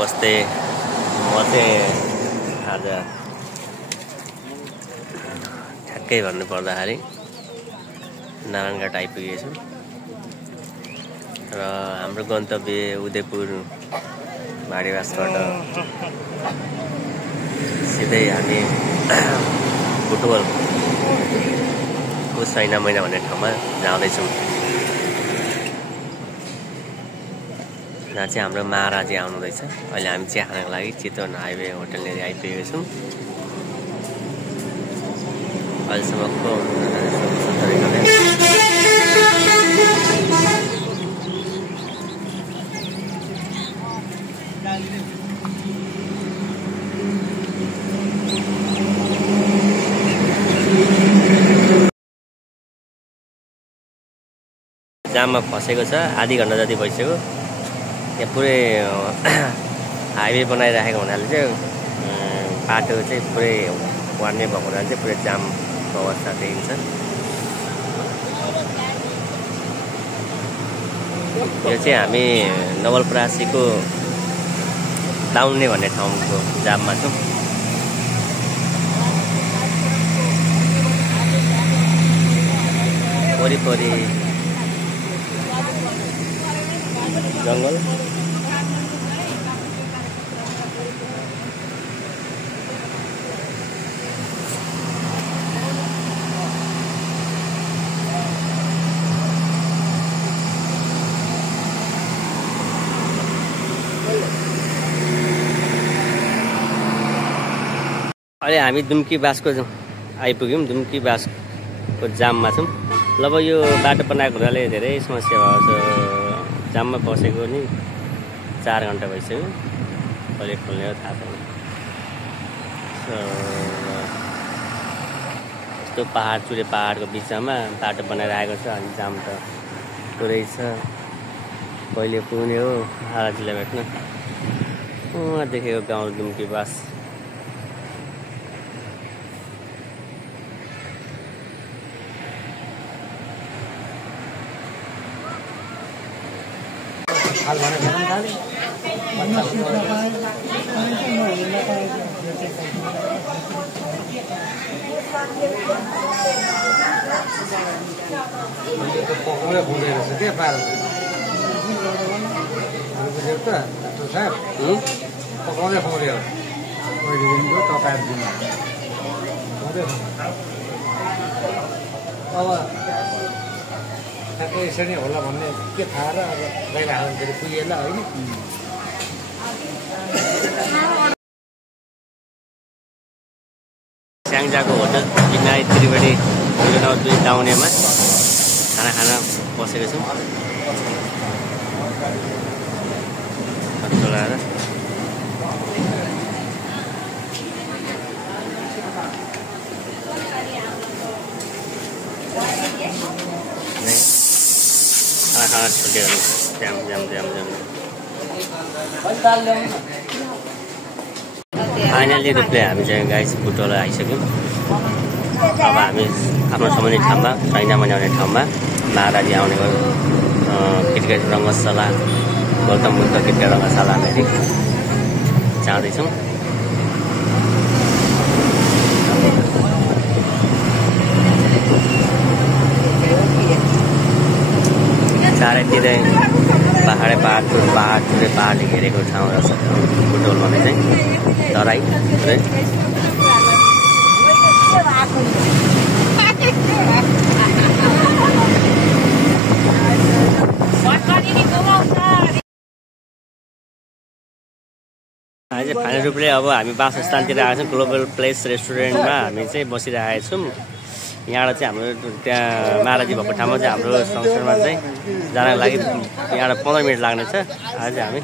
बस्दै म चाहिँ आज ठ्याक्कै भन्नु पर्दाखेरि नारायणघाट आइपुगेको छु र हाम्रो गन्तव्य उदयपुर माडीवासबाट सिधै हामी बुटवलको सैना मैना भन्ने ठाउँमा जाँदैछौँ, जहाँ चाहिँ हाम्रो महाराजी आउनुहुँदैछ। अहिले हामी चिया खानको लागि चितवन हाइवे होटलनेर आइपुगेको छौँ। अहिलेसम्मको जाममा फसेको छ। आधी घन्टा जति भइसक्यो। यहाँ पुरै हाइवे बनाइराखेको हुनाले चाहिँ बाटो चाहिँ पुरै वान वे भएको हुनाले चाहिँ पुरै जामको अवस्था देखिन्छ। यो चाहिँ हामी नवलपरासीको दाउन्ने भन्ने ठाउँको जाममा छौँ। वरिपरि जङ्गल, अहिले हामी दुम्की बासको आइपुग्यौँ। दुम्की बासको जाममा छौँ। अब यो बाटो बनाएको हुनाले धेरै समस्या भएको छ। जाममा बसेको नि 4 घन्टा भइसक्यो। कहिले खोल्ने हो थाहा छैन। यस्तो पहाड चुरे पहाडको बिचमा बाटो बनाइरहेको छ अनि जाम त पुरै छ। कहिले पुग्ने हो महाराजीलाई भेट्न। उहाँ देखेको गाउँ दुम्की बास। ठ्याक्कै यसरी होला भन्ने के थाहा र अब गइराख्दाखेरि पुगेला होइन। स्याङ्जाको होटल विनायक त्रिवेणी 2 दाउनेमा खाना खान बसेको छौँ। चलाएर खाना छुट्यो जाम जाम जाम जाम। फाइनली रूपले हामी चाहिँ गाइस बुटवल आइसक्यौँ। अब हामी आफ्नो सम्बन्धित ठाउँमा सैना मैना आउने ठाउँमा महाराजी आउने क्रिकेट रङ्गशाला गौतम बुद्ध क्रिकेट रङ्गशाला हामी जाँदैछौँ। चारैतिरै पहाडै पहाड पुरै पहाडले घेरेको ठाउँ रहेछ बुटवल भन्ने चाहिँ तराई पुरै। फाइनल रूपले अब हामी वासस्थानतिर आएको छौँ। ग्लोबल प्लेस रेस्टुरेन्टमा हामी चाहिँ बसिरहेको छौँ। यहाँबाट चाहिँ हाम्रो त्यहाँ महाराजी भएको ठाउँमा चाहिँ हाम्रो संसारमा चाहिँ जानको लागि यहाँबाट 15 मिनट लाग्नेछ। आज हामी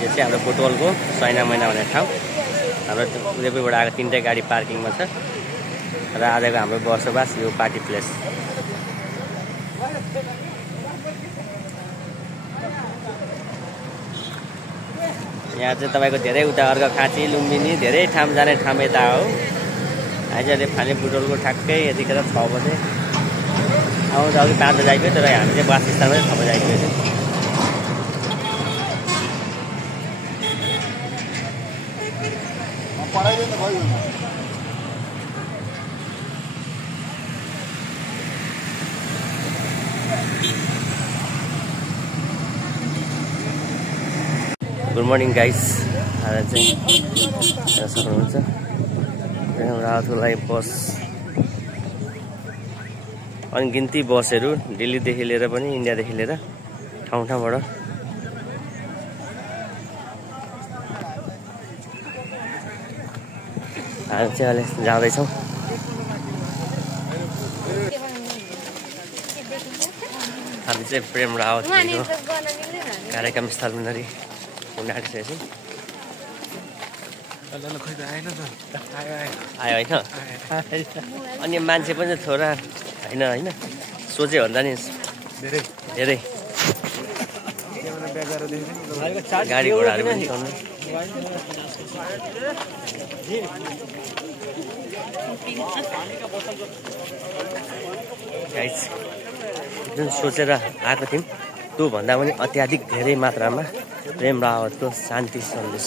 यो चाहिँ हाम्रो बुटवलको सैना मैना भन्ने ठाउँ। हाम्रो उदयपुरबाट आएको 3टै गाडी पार्किङमा छ र आजको हाम्रो बसोबास यो पार्टी प्लेस। यहाँ चाहिँ तपाईँको धेरै उता अर्घाखाँची लुम्बिनी धेरै ठाउँ जाने ठाउँ यता हो। आज अहिले फाले बुटोलको ठ्याक्कै यतिखेर 6 बजे आउँछ। अघि 5 बजे आइपुग्यो तर हामी चाहिँ वासस्थानमा 6 बजे आइपुग्यो। Good morning guys. आज चाहिँ सक्नुहुन्छ रातको लागि बस अनगिन्ती बसहरू दिल्लीदेखि लिएर पनि इन्डियादेखि लिएर ठाउँ ठाउँबाट हामी चाहिँ अहिले जाँदैछौँ। हामी चाहिँ प्रेम रावत कार्यक्रम स्थलमुनि उनीहरू आयो होइन। अनि मान्छे पनि थोडा होइन सोच्यो भन्दा नि धेरै गाडी घोडाहरू पनि गाइस जुन सोचेर आएको थियौँ त्योभन्दा पनि अत्याधिक धेरै मात्रामा प्रेम रावतको शान्ति सन्देश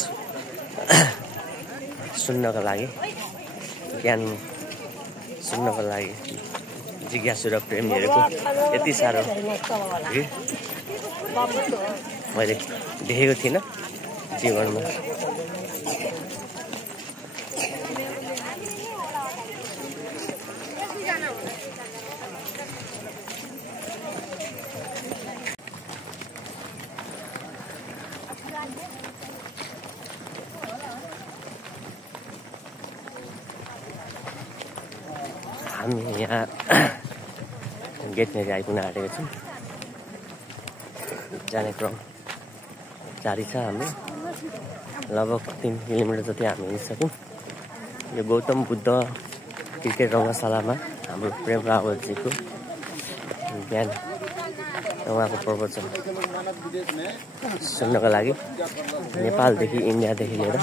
सुन्नको लागि, ज्ञान सुन्नको लागि जिज्ञासु र प्रेमीहरूको यति साह्रो भिड मैले देखेको थिइनँ जीवनमा। हामी यहाँ गेटनेरि आइपुग्न आँटेको छौँ। जाने क्रम जारी छ। हाम्रो लगभग 3 किलोमिटर जति हामी हिँडिसक्यौँ। यो गौतम बुद्ध क्रिकेट रङ्गशालामा हाम्रो प्रेम रावतजीको ज्ञान उहाँको प्रवचन सुन्नको लागि नेपालदेखि इन्डियादेखि लिएर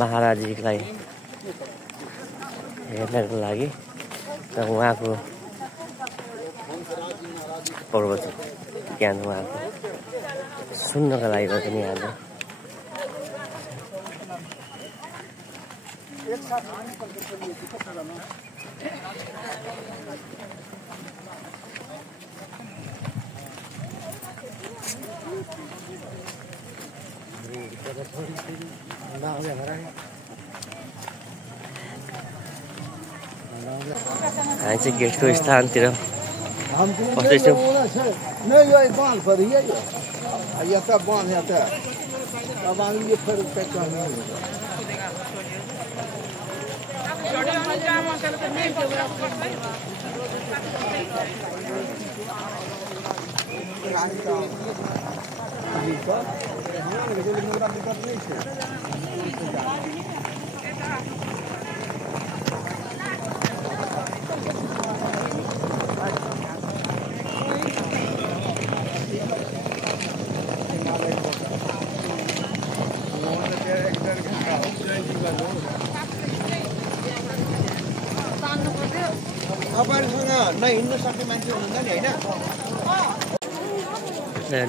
महाराजीलाई हेर्नको लागि र उहाँको प्रवचन ज्ञान उहाँको सुन्नको लागि पनि हाम्रो हामी चाहिँ गेटको स्थानतिर बस्दैछौँ।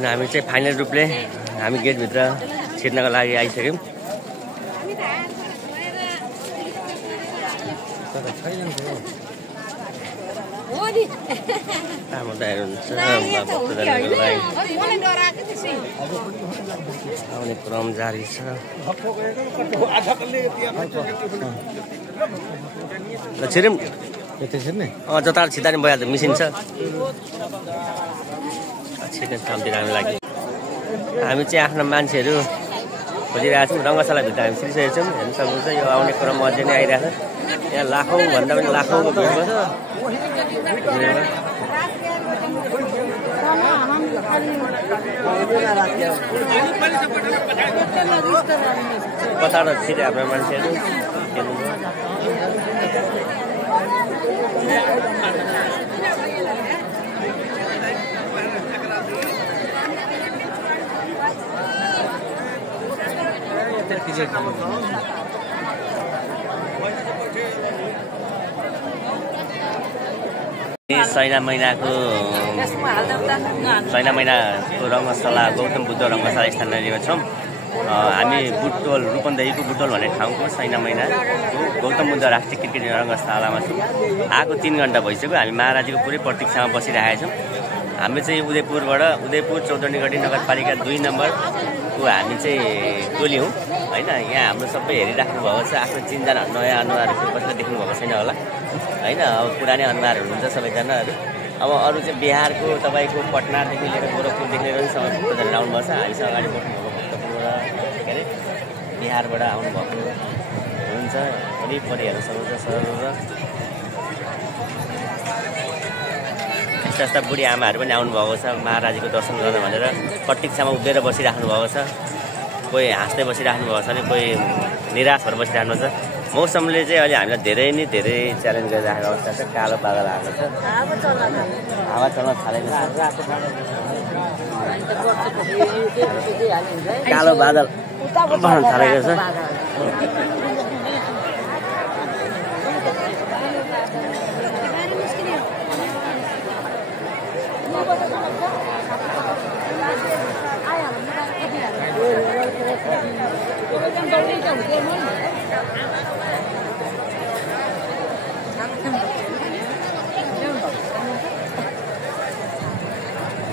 हामी चाहिँ फाइनल रूपले हामी गेटभित्र छिर्नको लागि आइसक्यौँ। आउने क्रम जारी छ। छिर्यौँ जता छिर्दा नि भइहाल्छ, मिसिन छ। छिर्ने ठाउँतिर हामी लाग्यो। हामी चाहिँ आफ्नो मान्छेहरू खोजिरहेको छौँ। रङ्गशालाभित्र हामी छिरिसकेको छौँ। हेर्नु सक्नुहुन्छ यो आउने क्रम अझै नै आइरहेको छ। यहाँ लाखौँ भन्दा पनि लाखौँको भिड छ। कता छिरे हाम्रो मान्छेहरू सैना महिनाको रङ्गशाला गौतम बुद्ध रङ्गशाला स्थानमा छौँ। हामी बुटोल रूपन्देहीको बुटोल भन्ने ठाउँको सैना महिनाको गौतम बुद्ध राष्ट्रिय क्रिकेट रङ्गशालामा छौँ। आएको 3 घण्टा भइसक्यो। हामी महाराजीको पुरै प्रतीक्षामा बसिरहेका छौँ। हामी चाहिँ उदयपुर चौधरीगढी नगरपालिका 2 नम्बरको हामी चाहिँ टोली हौँ होइन। यहाँ हाम्रो सबै हेरिराख्नु भएको छ। आफ्नो चिनजना नयाँ अनुहारहरू कसैले देख्नु भएको छैन होला होइन। अब पुरानै अनुहारहरू हुन्छ सबैजनाहरू। अब अरू चाहिँ बिहारको तपाईँको पटनादेखि लिएर गोरखपुरदेखि लिएर सबैजना आउनुभएको छ। हामीसँग अगाडि बस्नुभएको के अरे बिहारबाट आउनुभएको हुनुहुन्छ। वरिपरिहरू सब सरल यस्ता बुढी आमाहरू पनि आउनुभएको छ महाराजीको दर्शन गर्न भनेर प्रतीक्षामा उभिएर बसिराख्नु भएको छ। कोही हाँस्दै बसिराख्नु भएको छ भने कोही निराश भएर बसिराख्नु छ। मौसमले चाहिँ अहिले हामीलाई धेरै च्यालेन्ज गरिरहेको अवस्था छ। कालो बादल आएको छ, हावा चल्न थालेको छ। कालो बादल बन्न थालेको छ।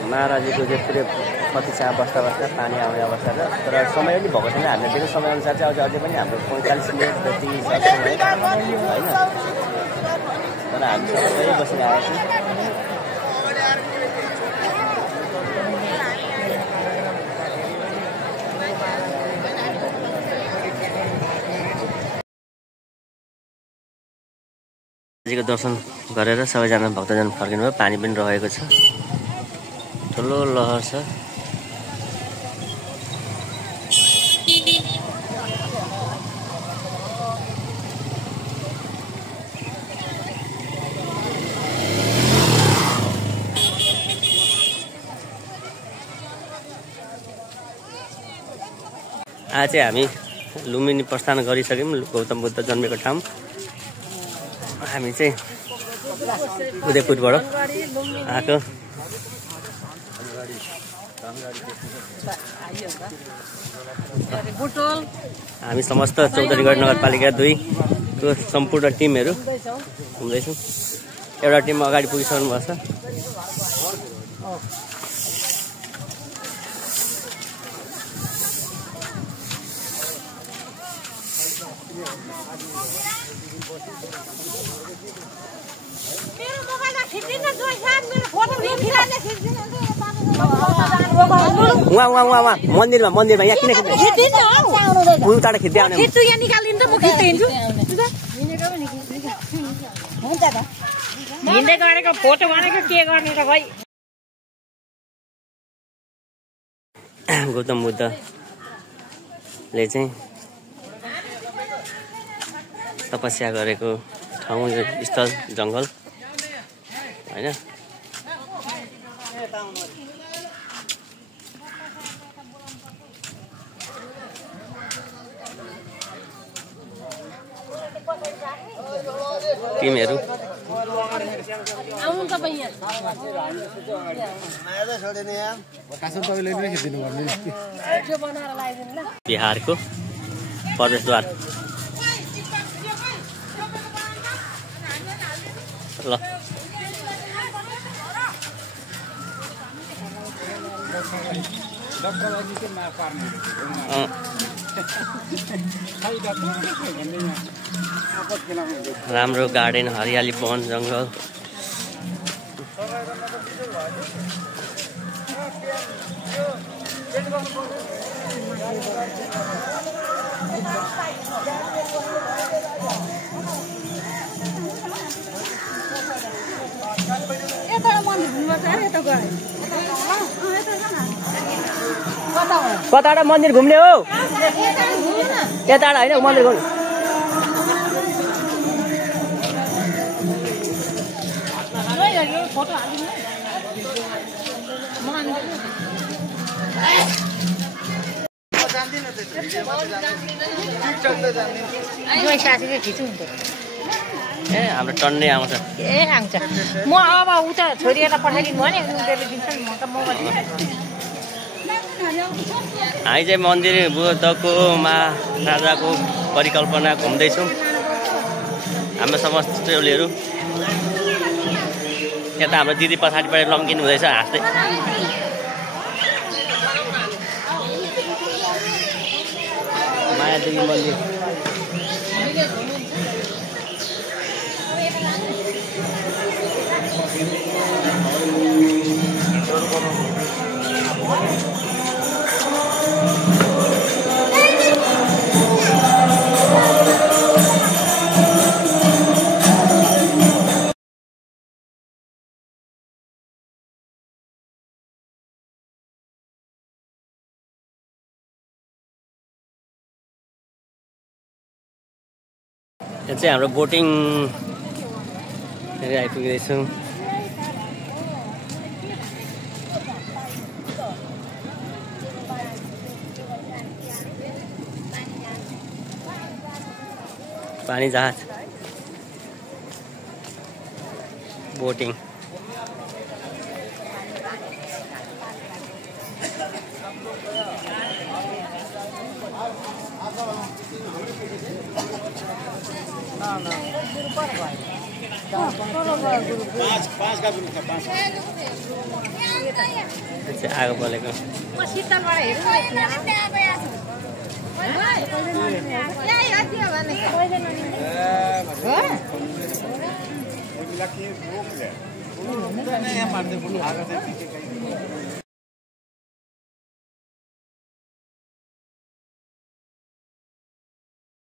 महाराजीको चाहिँ पुरै प्रतीक्षामा बस्दा पानी आउने अवस्था छ। तर समय पनि भएको छैन। हामीले दिएको समयअनुसार चाहिँ अझै पनि हाम्रो 45 मिनट जति समय होइन। तर हामी सबै बसिरहेको छौँ। महाराजीको दर्शन गरेर सबैजना भक्तजन फर्किनु भयो। पानी पनि रहेको छ, ठुलो लहर छ। आज चाहिँ हामी लुम्बिनी प्रस्थान गरिसक्यौँ। गौतम बुद्ध जन्मेको ठाउँ। हामी चाहिँ उदयपुरबाट आएको। हामी समस्त चौधरीगढ नगरपालिका 2 को सम्पूर्ण टिमहरू घुम्दैछौँ। एउटा टिम अगाडि पुगिसक्नु भएको छ। वहाँ मन्दिरमा यहाँ किन उताबाट खिच्दै आउने फोटो भनेको के गर्ने त भाइ। गौतम बुद्धले चाहिँ तपस्या गरेको ठाउँ यो स्थल जङ्गल होइन। टिमहरू बिहारको प्रवेशद्वार ल राम्रो गार्डन, हरियाली, वन जङ्गल। कताबाट मन्दिर घुम्ने हो? यताबाट होइन, मन्दिर घुम्ने। साथीले खिच्नु हुन्छ ए हाम्रो टन्नै आउँछ ए आउँछ म अब उता छोरीहरूलाई पठाइदिनु भयो नि उनीहरूले दिन्छ नि म त मोबाइल हामी चाहिँ मन्दिर बुद्धको महाराजाको परिकल्पना घुम्दैछौँ हाम्रो समस्त टोलीहरू यता हाम्रो दिदी पछाडिपट्टि लम्किनु हुँदैछ हाँस्दै मायादेवी मन्दिर यो चाहिँ हाम्रो बोटिङ आइपुग्दैछौँ पानी जहाज बोटिङ आगो बलेको म शीतलबाट हेर्नु